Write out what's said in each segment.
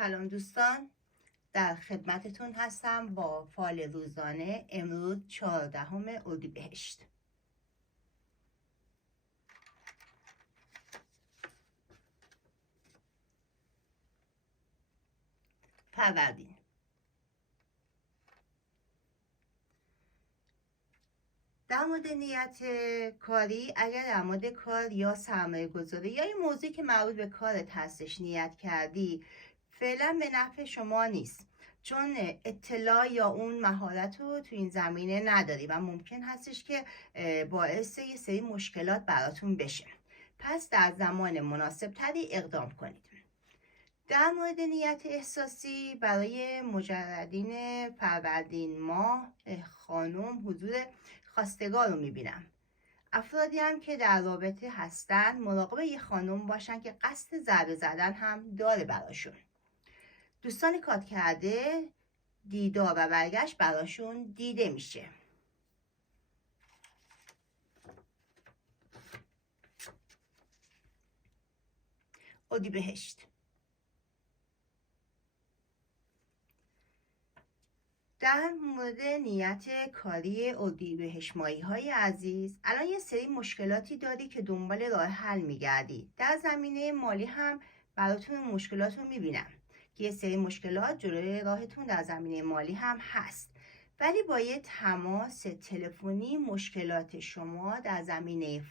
سلام دوستان، در خدمتتون هستم با فال روزانه امروز 14 اردیبهشت. فروردین. در مورد نیت کاری، اگر در مورد کار یا سرمایه گذاری یا این موضوعی که مربوط به کارت هستش نیت کردی، فعلا به نفع شما نیست، چون اطلاع یا اون مهارت رو تو این زمینه نداری و ممکن هستش که باعث یه سری مشکلات براتون بشه. پس در زمان مناسب تری اقدام کنید. در مورد نیت احساسی برای مجردین فروردین ماه خانم حضور خواستگار رو میبینم. افرادی هم که در رابطه هستن مراقب یه خانم باشن که قصد ضربه زدن هم داره براشون. دوستان کات کرده دیدار و برگشت براشون دیده میشه. اردیبهشت. در مورد نیت کاری اردیبهشت ماهی های عزیز، الان یه سری مشکلاتی داری که دنبال راه حل میگردی. در زمینه مالی هم براتون مشکلات رو میبینم که یه سری مشکلات جلوی راهتون در زمینه مالی هم هست، ولی با یه تماس تلفنی مشکلات شما در زمینه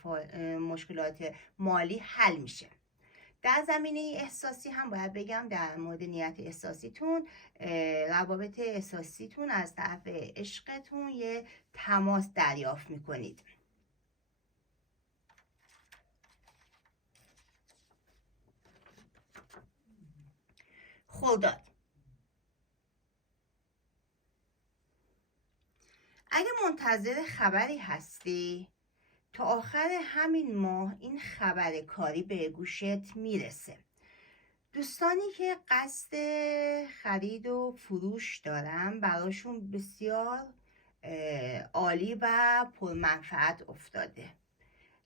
مشکلات مالی حل میشه. در زمینه احساسی هم باید بگم در مورد نیت احساسیتون، روابط احساسیتون از طرف عشقتون یه تماس دریافت میکنید. خرداد. اگه منتظر خبری هستی، تا آخر همین ماه این خبر کاری به گوشت میرسه. دوستانی که قصد خرید و فروش دارن براشون بسیار عالی و پرمنفعت افتاده.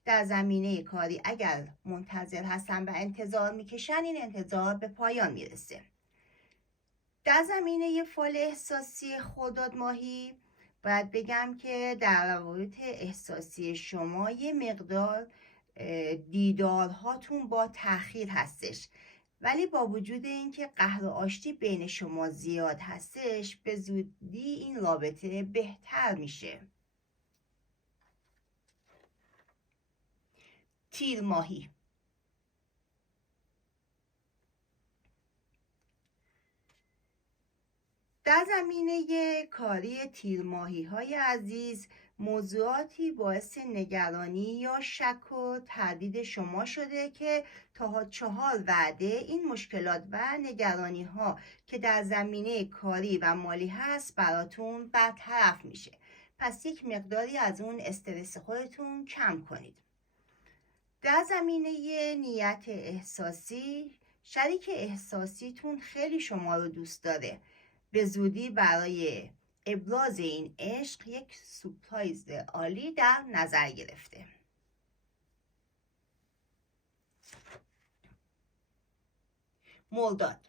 در زمینه کاری اگر منتظر هستن و انتظار میکشن، این انتظار به پایان میرسه. در زمینه فال احساسی خرداد ماهی باید بگم که در روابط احساسی شما یه مقدار دیدارهاتون با تأخیر هستش، ولی با وجود اینکه قهر و آشتی بین شما زیاد هستش، به زودی این رابطه بهتر میشه. تیر ماهی. در زمینه کاری تیر ماهی های عزیز، موضوعاتی باعث نگرانی یا شک و تردید شما شده که تا 4 وعده این مشکلات و نگرانی ها که در زمینه کاری و مالی هست براتون برطرف میشه. پس یک مقداری از اون استرس خودتون کم کنید. در زمینه نیت احساسی، شریک احساسیتون خیلی شما رو دوست داره. به زودی برای ابراز این عشق یک سورپرایز عالی در نظر گرفته. مرداد.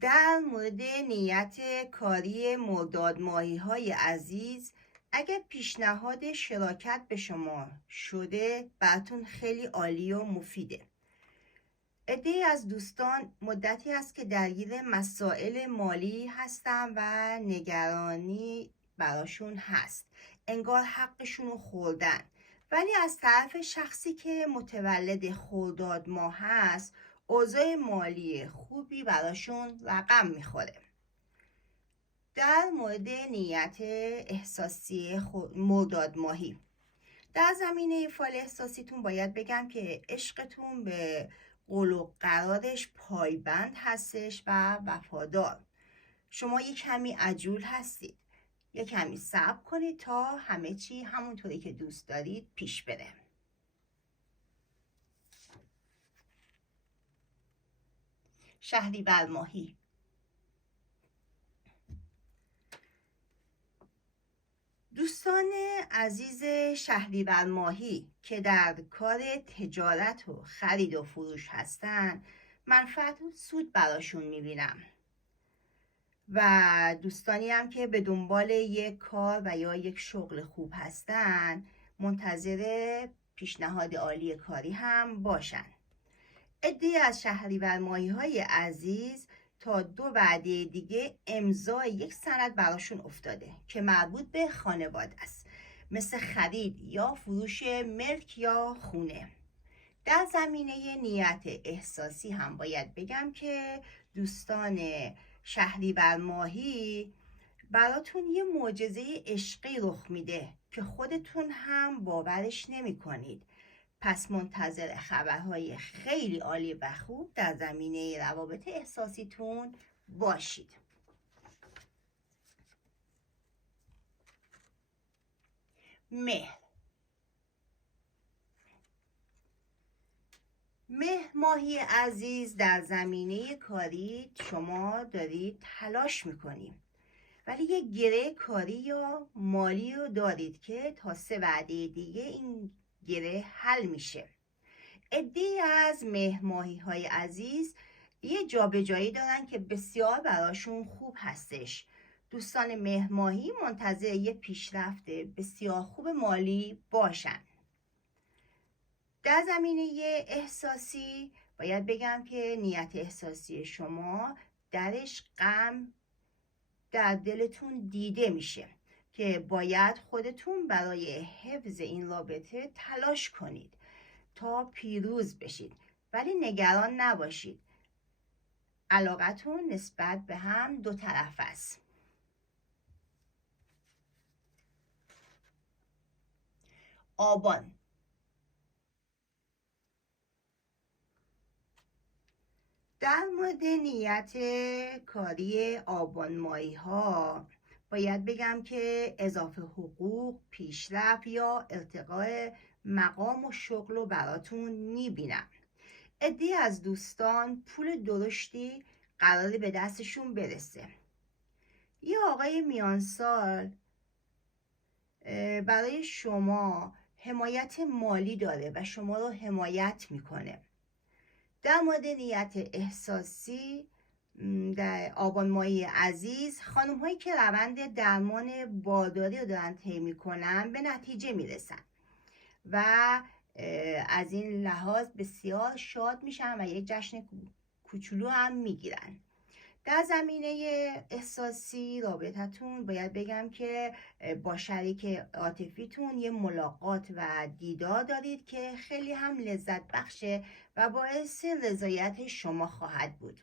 در مورد نیت کاری مرداد ماهی های عزیز، اگر پیشنهاد شراکت به شما شده براتون خیلی عالی و مفیده. عده‌ای از دوستان مدتی است که درگیر مسائل مالی هستن و نگرانی براشون هست، انگار حقشون رو خوردن، ولی از طرف شخصی که متولد خرداد ماه هست اوضاع مالی خوبی براشون رقم میخوره. در مورد نیت احساسی مرداد ماهی، در زمینه فال احساسیتون باید بگم که عشقتون به قول و قرارش پایبند هستش و وفادار. شما یک کمی عجول هستید، یک کمی صبر کنید تا همه چی همونطوری که دوست دارید پیش بره. شهریور ماهی. دوستان دوستان عزیز شهریور ماهی که در کار تجارت و خرید و فروش هستن، منفعت و سود براشون میبینم و دوستانی هم که به دنبال یک کار و یا یک شغل خوب هستن، منتظر پیشنهاد عالی کاری هم باشن. عده‌ای از شهریور ماهی های عزیز تا 2 وعده دیگه امضای یک سند براشون افتاده که مربوط به خانواده است، مثل خرید یا فروش ملک یا خونه. در زمینه نیت احساسی هم باید بگم که دوستان شهریور ماهی براتون یه معجزه عشقی رخ میده که خودتون هم باورش نمی کنید. پس منتظر خبرهای خیلی عالی و خوب در زمینه روابط احساسیتون باشید. مهر ماهی عزیز، در زمینه کاری شما دارید تلاش میکنید ولی یک گره کاری یا مالی رو دارید که تا 3 وعده دیگه این گره حل میشه. عده‌ای از ماهی های عزیز یه جابجایی دارن که بسیار براشون خوب هستش. دوستان ماهی منتظر یه پیشرفت بسیار خوب مالی باشن. در زمینه احساسی باید بگم که نیت احساسی شما درش غم در دلتون دیده میشه که باید خودتون برای حفظ این رابطه تلاش کنید تا پیروز بشید، ولی نگران نباشید، علاقتون نسبت به هم 2 طرف است. آبان در مورد نیت کاری آبان ماهی ها باید بگم که اضافه حقوق، پیشرفت یا ارتقاء مقام و شغل رو براتون میبینم. عده‌ای از دوستان پول درشتی قراره به دستشون برسه. یه آقای میانسال برای شما حمایت مالی داره و شما رو حمایت میکنه. در مورد نیت احساسی در آبان ماهی عزیز، خانم هایی که روند درمان بارداری رو دارن طی میکنن به نتیجه میرسن و از این لحاظ بسیار شاد میشن و یک جشن کوچولو هم میگیرن. در زمینه احساسی رابطتون باید بگم که با شریک عاطفیتون یه ملاقات و دیدار دارید که خیلی هم لذت بخشه و باعث رضایت شما خواهد بود.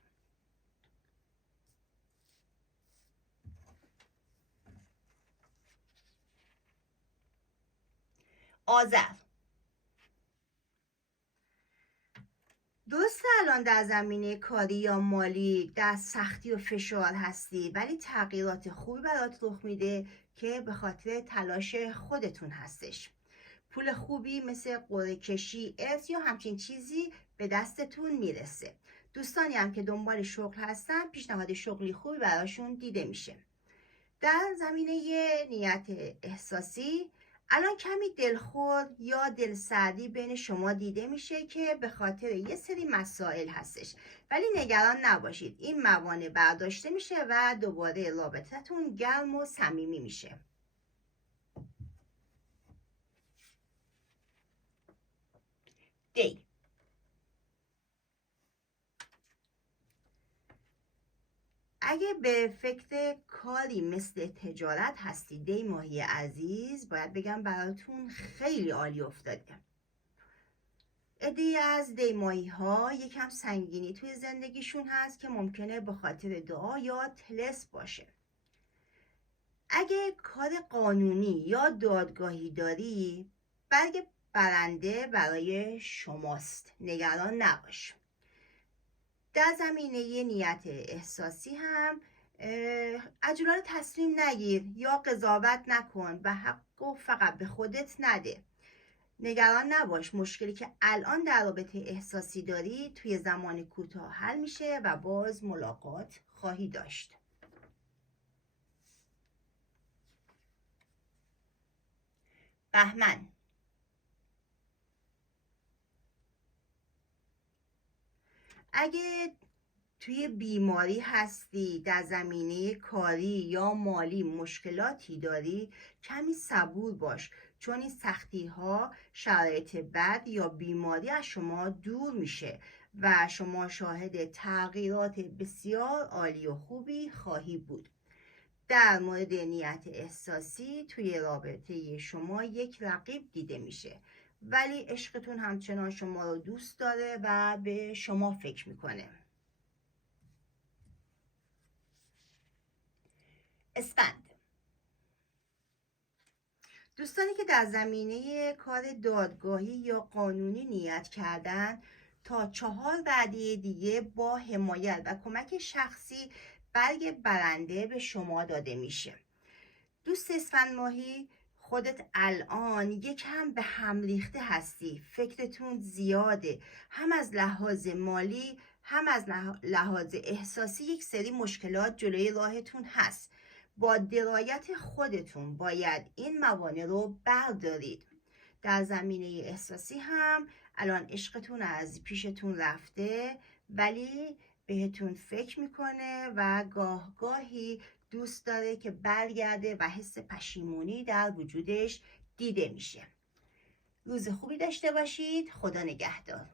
آذر، درسته الان در زمینه کاری یا مالی در سختی و فشار هستی، ولی تغییرات خوبی برات رخ میده که به خاطر تلاش خودتون هستش. پول خوبی مثل قرعه کشی، ارث یا همچین چیزی به دستتون میرسه. دوستانی هم که دنبال شغل هستن، پیشنهاد شغلی خوبی براشون دیده میشه. در زمینه نیت احساسی الان کمی دلخور یا دلسردی بین شما دیده میشه که به خاطر یه سری مسائل هستش، ولی نگران نباشید، این موانع برداشته میشه و دوباره رابطتون گرم و صمیمی میشه. دی، اگه به فکر کاری مثل تجارت هستید دی ماهی عزیز، باید بگم براتون خیلی عالی افتاده. عده‌ای از دی ماهی ها یکم سنگینی توی زندگیشون هست که ممکنه به خاطر دعا یا طلسم باشه. اگه کار قانونی یا دادگاهی داری، برگ برنده برای شماست، نگران نباش. در زمینه نیت احساسی هم عجله تصمیم نگیر یا قضاوت نکن و حقو فقط به خودت نده. نگران نباش، مشکلی که الان در رابطه احساسی داری توی زمان کوتاه حل میشه و باز ملاقات خواهی داشت. بهمن. اگه توی بیماری هستی، در زمینه کاری یا مالی مشکلاتی داری، کمی صبور باش، چون این سختی ها، شرایط بد یا بیماری از شما دور میشه و شما شاهد تغییرات بسیار عالی و خوبی خواهی بود. در مورد نیت احساسی، توی رابطه شما یک رقیب دیده میشه، ولی عشقتون همچنان شما رو دوست داره و به شما فکر میکنه. اسفند. دوستانی که در زمینه کار دادگاهی یا قانونی نیت کردن، تا 4 وعده دیگه با حمایت و کمک شخصی برگ برنده به شما داده میشه. دوست اسفند ماهی، خودت الان یکم به هم ریخته هستی، فکرتون زیاده، هم از لحاظ مالی هم از لحاظ احساسی یک سری مشکلات جلوی راهتون هست. با درایت خودتون باید این موانع رو بردارید. در زمینه احساسی هم الان عشقتون از پیشتون رفته، ولی بهتون فکر میکنه و گاهی دوست داره که برگرده و حس پشیمونی در وجودش دیده میشه. روز خوبی داشته باشید. خدا نگهدار.